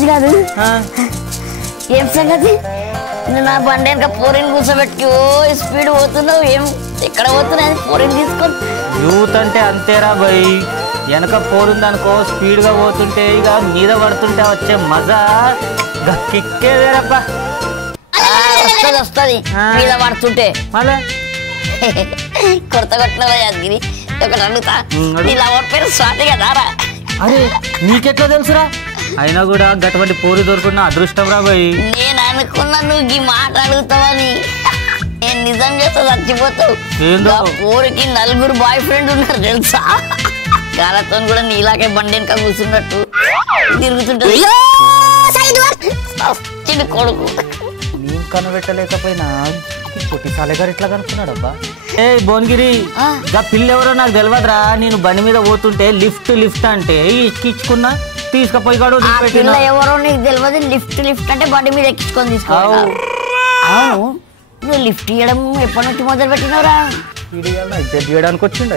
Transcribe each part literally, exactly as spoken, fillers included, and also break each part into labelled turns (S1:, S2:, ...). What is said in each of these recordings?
S1: అది కాదు ఏం సంగతి నువ్వు నా బండి వెనక పోరిని కూర్చోబెట్టుకు స్పీడ్ పోతున్నావు ఏం ఎక్కడ పోతున్నాయి పోరిని తీసుకొని
S2: యూత్ అంటే అంతేరా భయ్ వెనక పోరుందనుకో స్పీడ్ గా పోతుంటే ఇక మీద పడుతుంటే వచ్చే మజా కిక్కే వేరబ్బా
S1: వస్తుంది వస్తుంది మీద పడుతుంటే
S2: మళ్ళా
S1: కొత్త కొట్టినవా యాదగిరి ఒకటి అడుగుతా నీ లవర్ పేరు స్వాతి కదారా
S2: అరే నీకెట్లా తెలుసురా అయినా కూడా గటువంటి పోరు దొరుకున్న అదృష్టం రా భయ్
S1: నేను అనుకున్నా నువ్వు ఈ మాట అడుగుతావని నేను నిజం చేస్తా చచ్చిపోతావు పోరుకి నలుగురు బాయ్ ఫ్రెండ్ ఉన్నారు తెలుసా గాలతో కూడా నీలాగే బండి వెనక కూర్చున్నట్టు తిరుగుతుంటది కొడుకు
S2: నేను కనబెట్టలేకపోయినా పొట్టిసాలే గారు ఇట్లా కనుక్కున్నాడు అబ్బా ఏ భువనగిరి పిల్ల ఎవరో నాకు తెలియదురా నేను బండి మీద పోతుంటే లిఫ్ట్ లిఫ్ట్ అంటే ఎక్కించుకున్నా తీసుకుపోయి కాడు
S1: ఎవరో నీకు తెలియదు లిఫ్ట్ లిఫ్ట్ అంటే బండి మీద ఎక్కించుకొని తీసుకోవాలి అవును నువ్వు లిఫ్ట్ ఇవ్వడం ఎప్పటి నుంచి మొదలు పెట్టినవరా
S2: చేయడానికి వచ్చిండ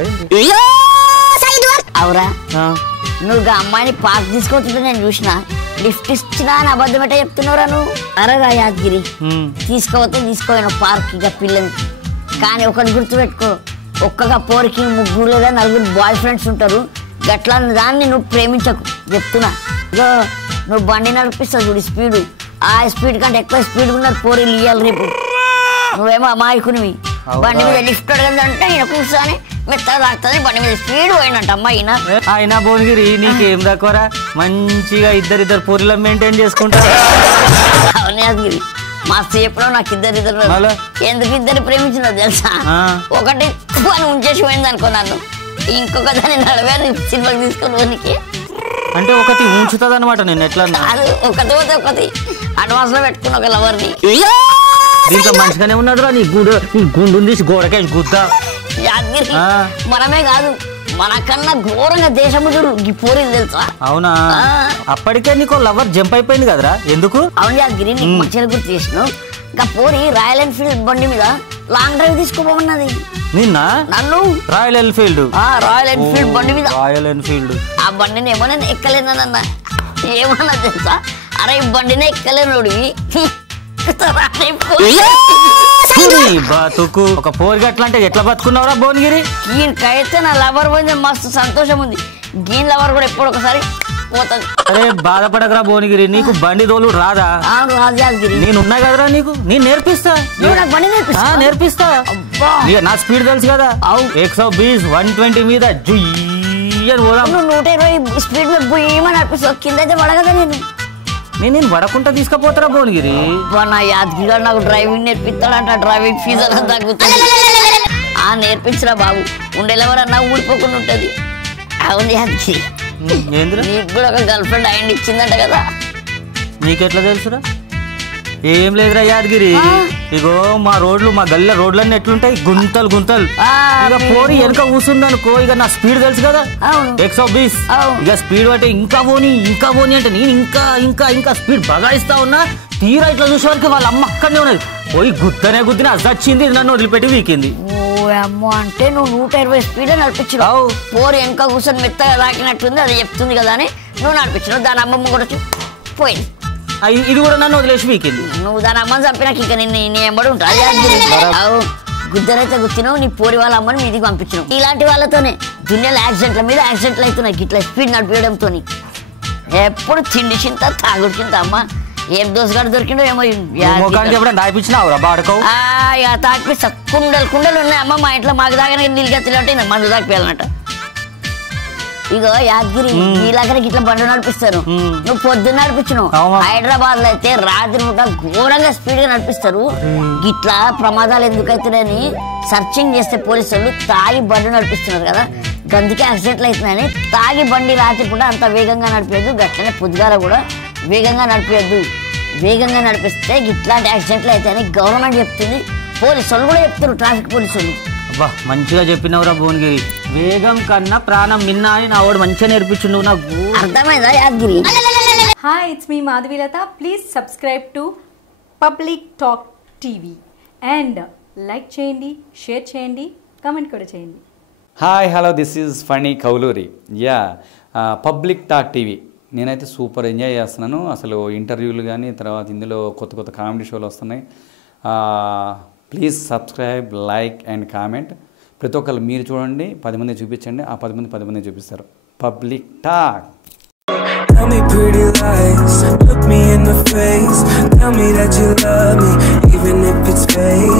S1: అవురా నువ్వు అమ్మాయిని పార్క్ తీసుకొచ్చుంటే నేను చూసిన లిఫ్ట్ ఇచ్చినా అని అబద్ధం ఎట్ట చెప్తున్నావురా నువ్వు అరగా యాదగిరి తీసుకోవతే తీసుకోను పార్క్ ఇక పిల్లని కానీ ఒకటి గుర్తుపెట్టుకో ఒక్కగా పోరికి ముగ్గురు లేదా నలుగురు బాయ్ ఫ్రెండ్స్ ఉంటారు గట్లా దాన్ని నువ్వు ప్రేమించకు చెప్తున్నా ఇగో నువ్వు బండి నడిపిస్తావు చూడు స్పీడు ఆ స్పీడ్ కంటే ఎక్కువ స్పీడ్ ఉన్నారు పోరీలు ఇయ్యాలి రేపు నువ్వేమో అమాయకునివి బండి మీద లిఫ్ట్ అడగదంటే ఈయన కూర్చొని మెత్తగా తాకుతుంది బండి మీద స్పీడ్ పోయినట్టు అమ్మాయి
S2: అయినా భువనగిరి నీకేం తక్కువరా మంచిగా ఇద్దరిద్దరు పూరిలో మెయింటైన్ చేసుకుంటారు
S1: అవును యాదగిరి మస్తు చెప్పడం నాకు ఇద్దరు ఇద్దరు ఎందుకు ఇద్దరు ప్రేమించినావు తెలుసా ఒకటి అని ఉంచేసి పోయింది అనుకో నన్ను ఇంకొక దాన్ని నడవాలి సినిమాకి తీసుకుని పోనీకి
S2: అంటే ఒకటి ఉంచుతుంది అనమాట నేను ఎట్లా
S1: అది ఒకటి పోతే ఒకటి అడ్వాన్స్ లో పెట్టుకున్న ఒక లవర్ని
S2: దీంట్లో మంచిగానే ఉన్నాడు రా నీ గుడు నీ గుండు తీసి గోడకేసి గుద్దా
S1: యాదగిరి మనమే కాదు మనకన్నా ఘోరంగా దేశము చూడు ఈ పోరీలు తెలుసా
S2: అవునా అప్పటికే నీకు లవర్ జంప్ అయిపోయింది కదరా ఎందుకు
S1: అవును యాదగిరి నీకు మంచిగా గుర్తు చేసినావు ఇంకా పోరి రాయల్ ఎన్ఫీల్డ్ బండి మీద లాంగ్ డ్రైవ్ తీసుకోపోమన్నది
S2: నిన్న
S1: నన్ను
S2: రాయల్ ఎన్ఫీల్డ్
S1: రాయల్ ఎన్ఫీల్డ్ బండి మీద
S2: రాయల్ ఎన్ఫీల్డ్
S1: ఆ బండిని ఏమో నేను ఎక్కలేనన్న ఏమన్నా తెలుసా అరే ఈ బండినే ఎక్కలేనోడివి
S2: బతుకు ఒక పోరు గట్ల అంటే ఎట్లా బతుకున్నావురా భువనగిరి
S1: ఈయనకైతే నా లవర్ పోయింది మస్తు సంతోషం ఉంది గీన్ లవర్ కూడా ఎప్పుడు ఒకసారి పోతుంది
S2: అరే బాధపడకరా భువనగిరి నీకు బండి తోలు రాదా నేను ఉన్నా కదరా నీకు నేను నేర్పిస్తా నేర్పిస్తా నా స్పీడ్ తెలుసు కదా ఎక్సో బీస్ వన్ ట్వంటీ మీద
S1: నూట ఇరవై స్పీడ్ మీద బుయ్యమని అనిపిస్తావు కింద అయితే పడగదా నేను
S2: నేను నేను పడకుండా తీసుకుపోతారా భువనగిరి
S1: నా యాదగిరి నాకు డ్రైవింగ్ నేర్పిస్తాడంట డ్రైవింగ్ ఫీజు అలా తగ్గుతుంది ఆ నేర్పించరా బాబు ఉండేలెవరన్నా ఊడిపోకుండా ఉంటది అవును యాదగిరి నీకు కూడా ఒక గర్ల్ ఫ్రెండ్ ఆయన ఇచ్చిందంట కదా
S2: నీకెట్లా తెలుసురా ఏం లేదురా యాదగిరి ఇగో మా రోడ్లు మా గల్ల రోడ్లన్నీ ఎట్లుంటాయి గుంతలు గుంతలు ఇక పోరి వెనక కూర్చుందనుకో ఇక నా స్పీడ్ తెలుసు కదా ఎక్సో బీస్ ఇక స్పీడ్ బట్టి ఇంకా పోని ఇంకా పోని అంటే నేను ఇంకా ఇంకా ఇంకా స్పీడ్ బగాయిస్తా ఉన్నా తీరా ఇట్లా చూసే వరకు వాళ్ళ అమ్మ అక్కడనే ఉన్నది పోయి గుద్దనే గుద్దిన అసచ్చింది నన్ను వదిలిపెట్టి వీకింది
S1: అమ్మో అంటే నువ్వు నూట ఇరవై స్పీడ్ నడిపించినావు పోరి వెనక కూర్చొని మెత్తగా తాకినట్టుంది అది చెప్తుంది కదా అని నువ్వు నడిపించినావు దాని అమ్మమ్మ కూడా పోయింది
S2: ఇది కూడా నన్ను వదిలేసి వీకింది
S1: నువ్వు దాని అమ్మని చంపినాక ఇక నిన్ను నీ ఎంబడి ఉంటా గుద్దరైతే గుర్తినావు నీ పోరి వాళ్ళ అమ్మని మీదికి పంపించినావు ఇలాంటి వాళ్ళతోనే దునియాలో యాక్సిడెంట్ల మీద యాక్సిడెంట్లు అవుతున్నాయి ఇట్లా స్పీడ్ నడిపించడంతో ఎప్పుడు తిండి చింత తాగుడు చింత అమ్మ ఏం దోసగాడు దొరికిండో ఏమో తాగిపిస్తా కుండలు కుండలు ఉన్నాయి అమ్మ మా ఇంట్లో మాకు దాకా నీళ్ళు గెత్తలు మందు తాగిపోయాలన్నట ఇగో యాదగిరి నీలాగనే ఇట్లా బండి నడిపిస్తారు నువ్వు పొద్దున్న నడిపించినావు హైదరాబాద్ లో అయితే రాత్రి పూట ఘోరంగా స్పీడ్ గా నడిపిస్తారు ఇట్లా ప్రమాదాలు ఎందుకైతున్నాయని సర్చింగ్ చేస్తే పోలీసులు తాగి బండి నడిపిస్తున్నారు కదా గందుకే యాక్సిడెంట్లు అవుతున్నాయని తాగి బండి రాత్రి పూట అంత వేగంగా నడిపేయద్దు గట్లనే పొద్దుగాల కూడా వేగంగా నడిపేయద్దు వేగంగా నడిపిస్తే ఇట్లాంటి యాక్సిడెంట్లు అవుతాయని గవర్నమెంట్ చెప్తుంది పోలీసులు కూడా చెప్తారు ట్రాఫిక్ పోలీసులు
S2: అబ్బా మంచిగా చెప్పినవురా భువనగిరి వేగం కన్నా ప్రాణం మిన్నా అని నా వాడు మంచిగా నేర్పించుండు నాకు
S1: అర్థమైందా Yadagiri
S3: hi it's me Madhavilatha please subscribe to public talk TV and like చేయండి షేర్ చేయండి కామెంట్ కూడా చేయండి
S4: hi hello this is Phani Kauluri yeah public talk TV నేనైతే సూపర్ ఎంజాయ్ చేస్తున్నాను. అసలు ఇంటర్వ్యూలు కానీ తర్వాత ఇందులో కొత్త కొత్త కామెడీ షోలు వస్తున్నాయి. Please subscribe, like and comment. ప్రతి ఒక్కరు మీరు చూడండి, పది మంది చూపించండి, ఆ పది మంది పది మంది చూపిస్తారు. Public talk.
S5: Tell me pretty lies, look me in the face, tell me that you love me, even if it's fake.